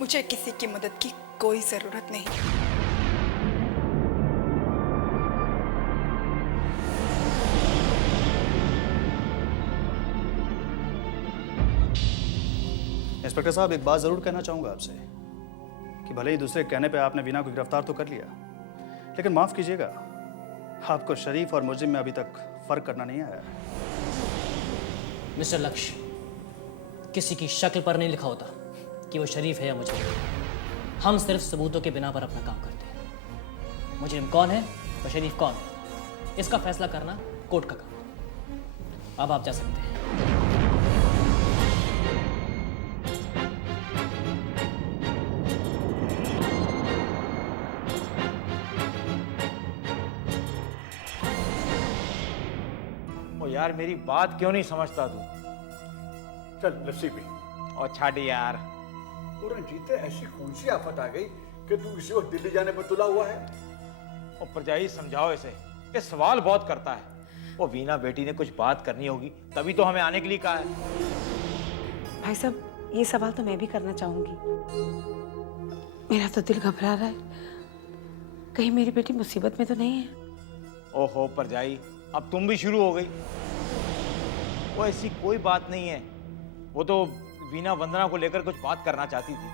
मुझे किसी की मदद की कोई जरूरत नहीं। इंस्पेक्टर साहब, एक बात जरूर कहना चाहूंगा आपसे कि भले ही दूसरे कहने पे आपने वीना को गिरफ्तार तो कर लिया, लेकिन माफ कीजिएगा, आपको शरीफ और मुजरिम में अभी तक फर्क करना नहीं आया। मिस्टर लक्ष्य, किसी की शक्ल पर नहीं लिखा होता कि वो शरीफ है या मुजरिम। हम सिर्फ सबूतों के बिना पर अपना काम करते हैं। मुजरिम कौन है और शरीफ कौन है, इसका फैसला करना कोर्ट का काम है। अब आप जा सकते हैं। ओ यार, मेरी बात क्यों नहीं समझता तू? चल लस्सी पी। और छाड़ यार। और जीते ऐसी कौन सी आफत आ गई कि तू इसी वक्त दिल्ली जाने पर तुला हुआ है? और परजाई समझाओ इसे, ये सवाल बहुत करता है। वो वीना बेटी ने कुछ बात करनी होगी, तभी तो हमें आने के लिए कहा है। भाई साहब, ये सवाल तो मैं भी करना चाहूंगी। मेरा तो दिल घबरा रहा है, कहीं मेरी बेटी मुसीबत में तो नहीं है। ओहो परजाई, अब तुम भी शुरू हो गई। वो ऐसी कोई बात नहीं है, वो तो वीना वंदना को लेकर कुछ बात करना चाहती थी।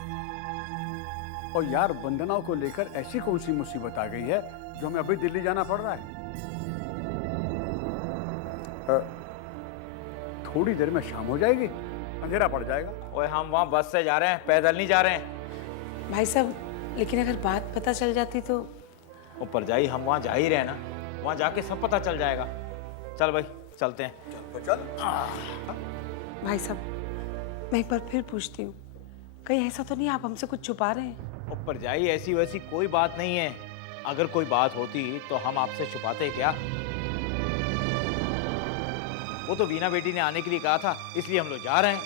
और यार, वंदना को लेकर ऐसी कौन सी मुसीबत आ गई है जो हमें अभी दिल्ली जाना पड़ रहा है? थोड़ी देर में शाम हो जाएगी, अंधेरा पड़ जाएगा। ओए, हम वहाँ बस से जा रहे हैं, पैदल नहीं जा रहे हैं। भाई साहब, लेकिन अगर बात पता चल जाती तो? वो परजाई, हम वहाँ जा ही रहे हैं ना, वहाँ जाके सब पता चल जाएगा। चल भाई, चलते हैं। चल। भाई साहब, मैं एक बार फिर पूछती हूँ, कहीं ऐसा तो नहीं आप हमसे कुछ छुपा रहे हैं? वो परजाई, ऐसी वैसी कोई बात नहीं है। अगर कोई बात होती तो हम आपसे छुपाते क्या? वो तो वीना बेटी ने आने के लिए कहा था, इसलिए हम लोग जा रहे हैं।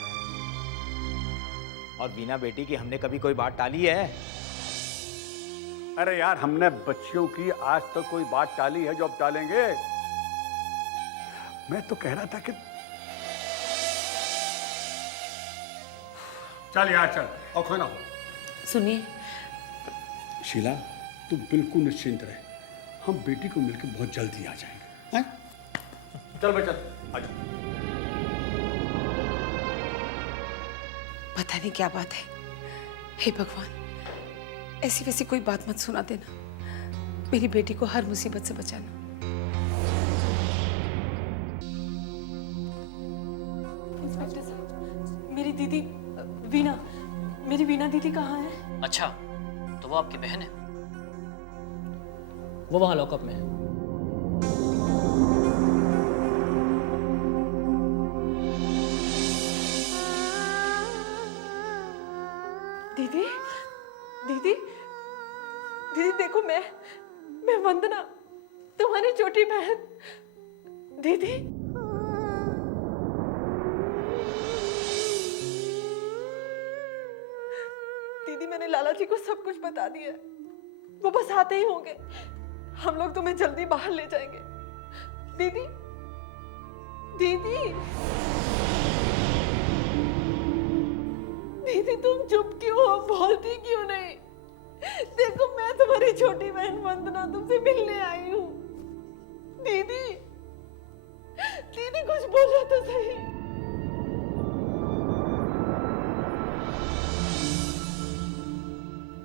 और वीना बेटी की हमने कभी कोई बात टाली है? अरे यार, हमने बच्चियों की आज तक कोई बात टाली है जो अब टालेंगे? मैं तो कह रहा था कि चल यार, चल और खाना हो। सुनिए शीला, तू बिल्कुल निश्चिंत रहे, हम बेटी को मिलकर बहुत जल्दी आ जाएंगे। हैं? चल भाई, चल आजा। पता नहीं क्या बात है, हे भगवान, ऐसी वैसी कोई बात मत सुना देना, मेरी बेटी को हर मुसीबत से बचाना। इंस्पेक्टर साहब, मेरी दीदी वीना, मेरी वीना दीदी कहाँ है? अच्छा, तो वो आपकी बहन है? वो वहां लॉकअप में है। दीदी, दीदी, दीदी देखो, मैं वंदना, तुम्हारी छोटी बहन। दीदी, दीदी मैंने लाला जी को सब कुछ बता दिया, वो बस आते ही होंगे, हम लोग तुम्हें जल्दी बाहर ले जाएंगे। दीदी, दीदी, दीदी तुम चुप क्यों हो, बोलती क्यों नहीं? देखो, मैं तुम्हारी छोटी बहन वंदना तुमसे मिलने आई हूँ। दीदी, दीदी कुछ बोलो तो सही।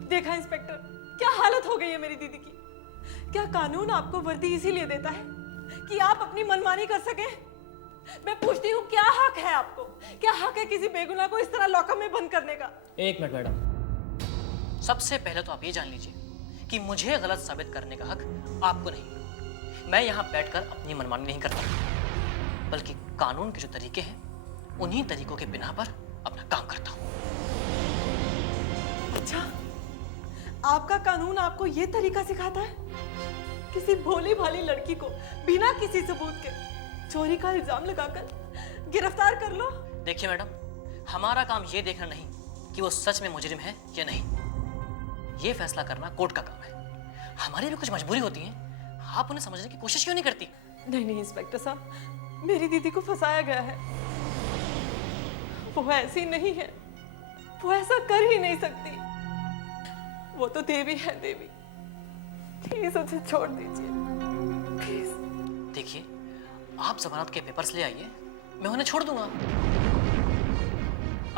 देखा इंस्पेक्टर, क्या हालत हो गई है मेरी दीदी की। क्या कानून आपको वर्दी इसीलिए देता है कि आप अपनी मनमानी कर सके? मैं पूछती हूँ, क्या हक है आपको? क्या हक है किसी बेगुनाह को इस तरह लॉकअप में बंद करने का? एक मिनट मैडम, सबसे पहले तो आप ये जान लीजिए कि मुझे गलत साबित करने का हक आपको नहीं। मैं यहाँ बैठकर अपनी मनमानी नहीं करता, बल्कि कानून के जो तरीके हैं उन्हीं तरीकों के बिना पर अपना काम करता हूँ। अच्छा, आपका कानून आपको ये तरीका सिखाता है? किसी भोली भाली लड़की को बिना किसी सबूत के चोरी का इल्जाम लगाकर गिरफ्तार कर लो? देखिए मैडम, हमारा काम ये देखना नहीं कि वो सच में मुजरिम है या नहीं, ये फैसला करना कोर्ट का काम है। हमारी भी कुछ मजबूरी होती है, आप उन्हें समझने की कोशिश क्यों नहीं करती? नहीं नहीं इंस्पेक्टर साहब, मेरी दीदी को फंसाया गया है। वो ऐसी नहीं है, वो ऐसा कर ही नहीं सकती। वो तो देवी है, देवी। प्लीज उसे छोड़ दीजिए, प्लीज। देखिए, आप जमानत के पेपर्स ले आइए, मैं उन्हें छोड़ दूंगा।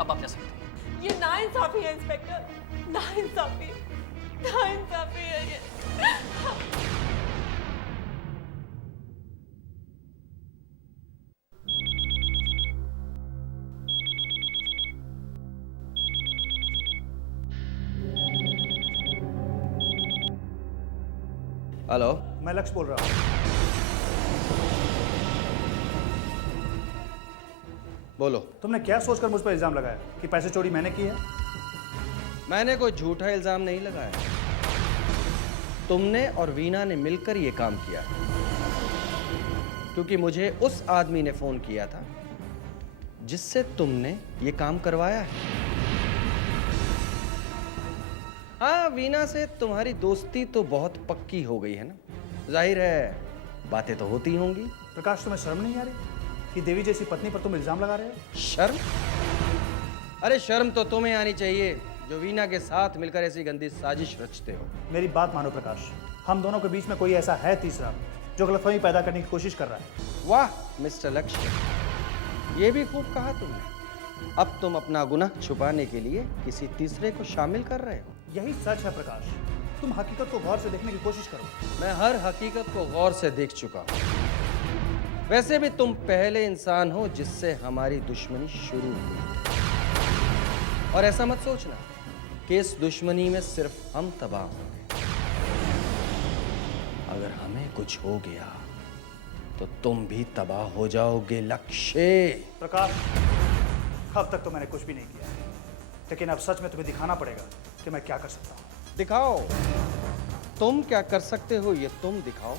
अब आप जा सकते हैं। ये नाइंसाफी है इंस्पेक्टर, नाइंसाफी, नाइंसाफी है ये। हेलो, मैं लक्ष्य बोल रहा हूँ। बोलो। तुमने क्या सोचकर मुझ पर इल्जाम लगाया कि पैसे चोरी मैंने की है? मैंने कोई झूठा इल्जाम नहीं लगाया। तुमने और वीना ने मिलकर ये काम किया है, क्योंकि मुझे उस आदमी ने फोन किया था जिससे तुमने ये काम करवाया है। हाँ, वीना से तुम्हारी दोस्ती तो बहुत पक्की हो गई है ना। जाहिर है बातें तो होती होंगी। प्रकाश, तुम्हें शर्म नहीं आ रही कि देवी जैसी पत्नी पर तुम इल्जाम लगा रहे हो? शर्म? अरे शर्म तो तुम्हें आनी चाहिए जो वीना के साथ मिलकर ऐसी गंदी साजिश रचते हो। मेरी बात मानो प्रकाश, हम दोनों के बीच में कोई ऐसा है तीसरा जो गलतफहमी पैदा करने की कोशिश कर रहा है। वाह मिस्टर लक्ष्य, ये भी खूब कहा तुमने। अब तुम अपना गुनाह छुपाने के लिए किसी तीसरे को शामिल कर रहे हो। यही सच है प्रकाश, तुम हकीकत को गौर से देखने की कोशिश करो। मैं हर हकीकत को गौर से देख चुका हूं। वैसे भी तुम पहले इंसान हो जिससे हमारी दुश्मनी शुरू हुई। और ऐसा मत सोचना कि इस दुश्मनी में सिर्फ हम तबाह होंगे। अगर हमें कुछ हो गया तो तुम भी तबाह हो जाओगे लक्ष्य। प्रकाश, अब तक तो मैंने कुछ भी नहीं किया है, लेकिन अब सच में तुम्हें दिखाना पड़ेगा कि मैं क्या कर सकता हूँ। दिखाओ, तुम क्या कर सकते हो ये तुम दिखाओ,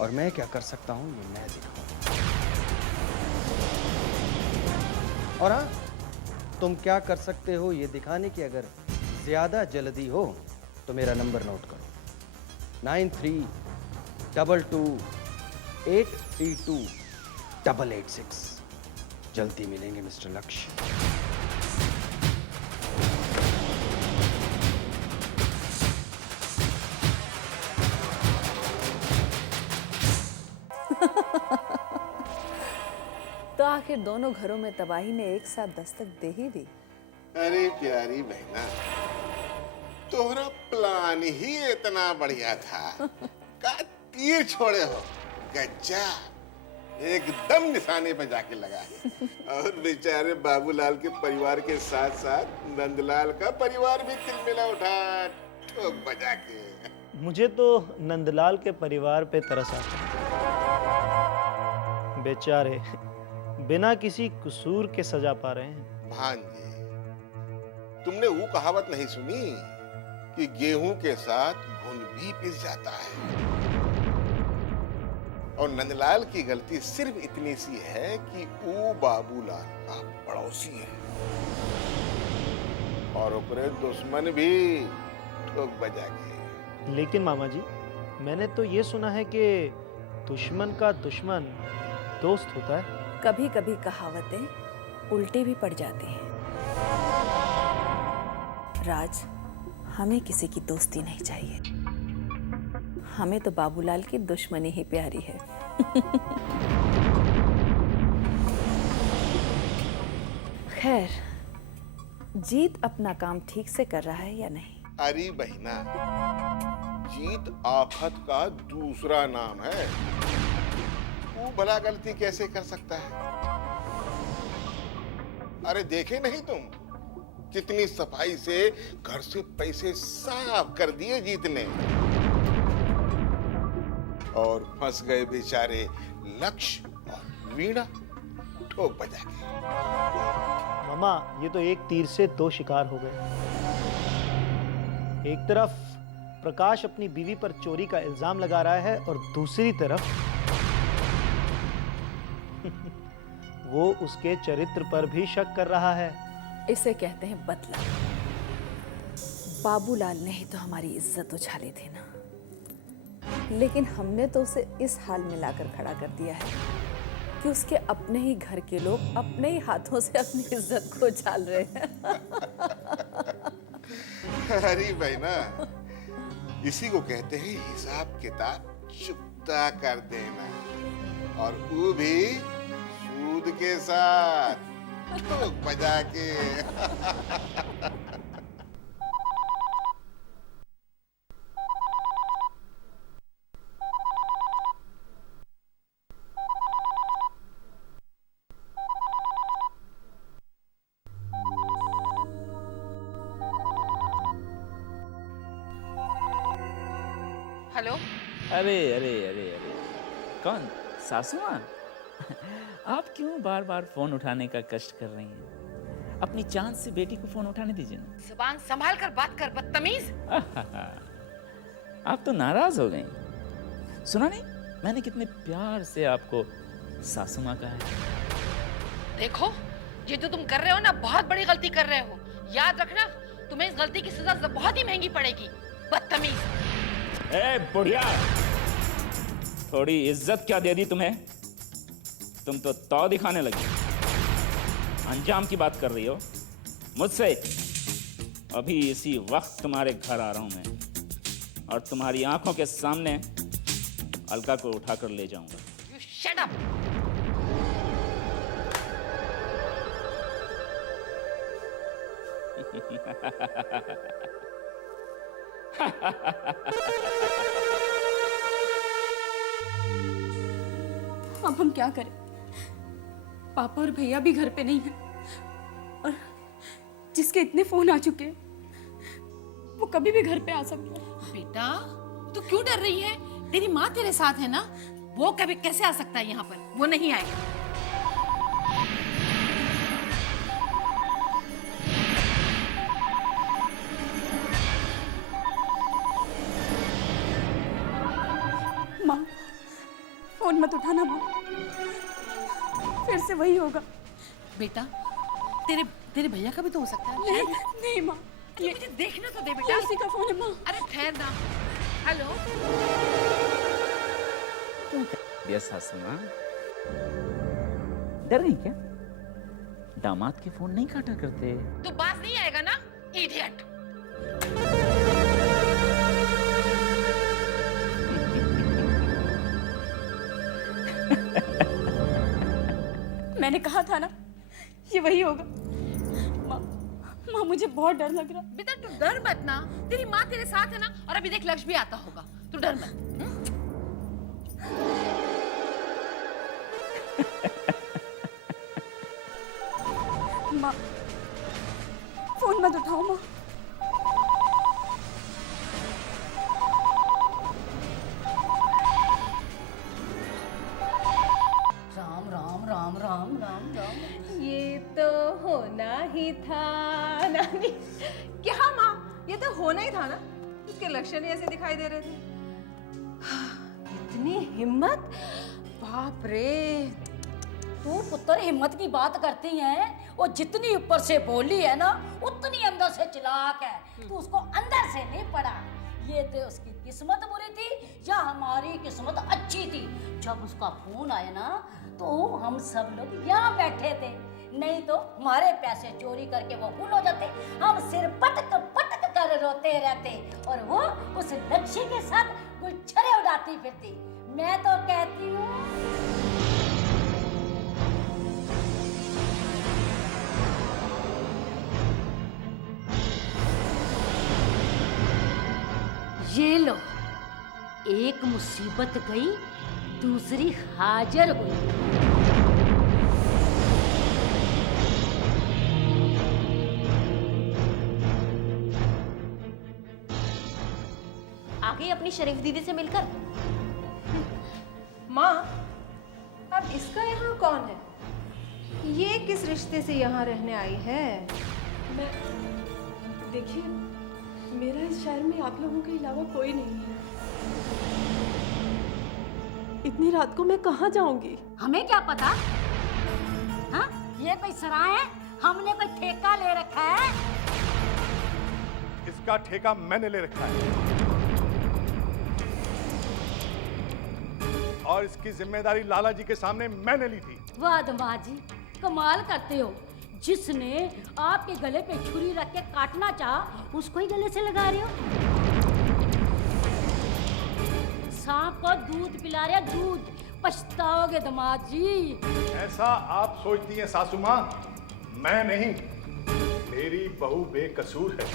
और मैं क्या कर सकता हूँ ये मैं दिखाऊं। और हाँ, तुम क्या कर सकते हो ये दिखाने की अगर ज्यादा जल्दी हो तो मेरा नंबर नोट करो, 9322832886। जल्दी मिलेंगे मिस्टर लक्ष्य। तो आखिर दोनों घरों में तबाही ने एक साथ दस्तक दे ही दी। अरे प्यारी बहना, तोहरा प्लान ही इतना बढ़िया था का तीर छोड़े हो गज्जा एकदम निशाने पे जाके लगा। और बेचारे बाबूलाल के परिवार के साथ साथ नंदलाल का परिवार भी तिलमिला उठा ठोक बजा के। मुझे तो नंदलाल के परिवार पे तरस आता है। बेचारे बिना किसी कसूर के सजा पा रहे हैं। भांजे, तुमने वो कहावत नहीं सुनी कि गेहूं के साथ घुन भी पिस जाता है? और नंदलाल की गलती सिर्फ इतनी सी है कि वो बाबूलाल का पड़ोसी है और ओकरे दुश्मन भी ठोक बजा के। लेकिन मामा जी, मैंने तो ये सुना है कि दुश्मन का दुश्मन दोस्त होता है। कभी कभी कहावतें उल्टी भी पड़ जाती हैं। राज, हमें किसी की दोस्ती नहीं चाहिए, हमें तो बाबूलाल की दुश्मनी ही प्यारी है। खैर, जीत अपना काम ठीक से कर रहा है या नहीं? अरे बहना, जीत आफत का दूसरा नाम है। वो भला गलती कैसे कर सकता है? अरे देखे नहीं तुम कितनी सफाई से घर से पैसे साफ कर दिए जीत ने, और फंस गए बेचारे लक्ष्य और वीणा ठोक बजा के। मामा, ये तो एक तीर से दो शिकार हो गए। एक तरफ प्रकाश अपनी बीवी पर चोरी का इल्जाम लगा रहा है और दूसरी तरफ वो उसके चरित्र पर भी शक कर रहा है। इसे कहते हैं बदला। बाबूलाल ने ही तो हमारी इज्जत उछाली थी ना, लेकिन हमने तो उसे इस हाल में लाकर खड़ा कर दिया है कि उसके अपने ही घर के लोग अपने ही हाथों से अपनी इज्जत को उछाल रहे हैं। अरे बहना, इसी को कहते हैं हिसाब किताब चुकता कर देना, और वो भी सूद के साथ, ठोक बजा के। हेलो। अरे अरे अरे अरे, कौन? सासू माँ? आप क्यों बार बार फोन उठाने का कष्ट कर रही हैं? अपनी चांद से बेटी को फोन उठाने दीजिए ना। जुबान संभाल कर बात कर, बदतमीज। आप तो नाराज हो गई। सुना नहीं, मैंने कितने प्यार से आपको सासू माँ कहा है। देखो, ये जो तुम कर रहे हो ना, बहुत बड़ी गलती कर रहे हो। याद रखना, तुम्हें इस गलती की सजा बहुत ही महंगी पड़ेगी। बदतमीज। ए बुढ़िया, थोड़ी इज्जत क्या दे दी तुम्हें? तुम तो तौ दिखाने लगी। अंजाम की बात कर रही हो मुझसे? अभी इसी वक्त तुम्हारे घर आ रहा हूं मैं, और तुम्हारी आंखों के सामने अलका को उठाकर ले जाऊंगा। You shut up! अब हम क्या करें? पापा और भैया भी घर पे नहीं है, और जिसके इतने फोन आ चुके हैं, वो कभी भी घर पे आ सकता है। बेटा, तू क्यों डर रही है? तेरी माँ तेरे साथ है ना, वो कभी कैसे आ सकता है यहाँ पर? वो नहीं आएगा। माँ, फोन मत उठाना माँ, फिर से वही होगा। बेटा, तेरे भैया का भी तो हो सकता है। नहीं, नहीं माँ, ये मुझे देखना तो दे बेटा। उसी का फोन है माँ। अरे ठहर ना। हेलो। क्यों कर दिया सासू माँ? डर गई क्या? दामाद के फोन नहीं काटा करते। तू बात नहीं आएगा ना, इडियट। मैंने कहा था ना, ये वही होगा। माँ, मुझे बहुत डर लग रहा। बेटा तू डर मत ना, तेरी माँ तेरे साथ है ना, और अभी देख लक्ष्य भी आता होगा। तू डर मत। माँ, फोन मत उठाओ माँ। राम राम राम राम राम राम, ये तो होना ही था। नानी, क्या माँ, ये तो होना ही था ना। उसके लक्षण ही ऐसे दिखाई दे रहे थे। इतनी हिम्मत, बाप रे। तू पुत्र हिम्मत की बात करती है, वो जितनी ऊपर से बोली है ना, उतनी अंदर से चालाक है। तू उसको अंदर से नहीं पड़ा। ये तो उसकी किस्मत बुरी थी या हमारी किस्मत अच्छी थी? जब उसका फोन आया ना, तो हम सब लोग यहाँ बैठे थे, नहीं तो हमारे पैसे चोरी करके वो गुल हो जाते। हम सिर पटक पटक कर रोते रहते, और वो उस लक्ष्य के साथ गुच्छरे उड़ाती फिरती। मैं तो कहती हूँ ये लो, एक मुसीबत गई, दूसरी हाजिर हुई। आ गई अपनी शरीफ दीदी से मिलकर। माँ, अब इसका यहाँ कौन है? ये किस रिश्ते से यहाँ रहने आई है? मैं, देखिए, मेरा इस शहर में आप लोगों के अलावा कोई नहीं है। इतनी रात को मैं कहाँ जाऊंगी? हमें क्या पता? हाँ, ये कोई सराय है? हमने कोई ठेका ले रखा है? इसका ठेका मैंने ले रखा है, और इसकी जिम्मेदारी लाला जी के सामने मैंने ली थी। वाह दामाद जी, कमाल करते हो। जिसने आपके गले पे छुरी रख के काटना चाहा उसको ही गले से लगा रहे हो। सांप को दूध पिला रहे हो, दूध। पछताओगे दामाद जी। ऐसा आप सोचती हैं सासू माँ, मैं नहीं, मेरी बहू बेकसूर है।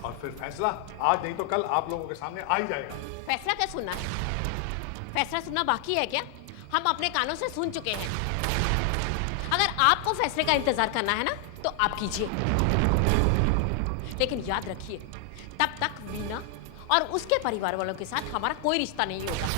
और फिर फैसला आज नहीं तो कल आप लोगों के सामने आ ही जाएगा। फैसला क्या सुनना है? फैसला सुनना बाकी है क्या? हम अपने कानों से सुन चुके हैं। अगर आपको फैसले का इंतजार करना है ना तो आप कीजिए, लेकिन याद रखिए तब तक वीना और उसके परिवार वालों के साथ हमारा कोई रिश्ता नहीं होगा।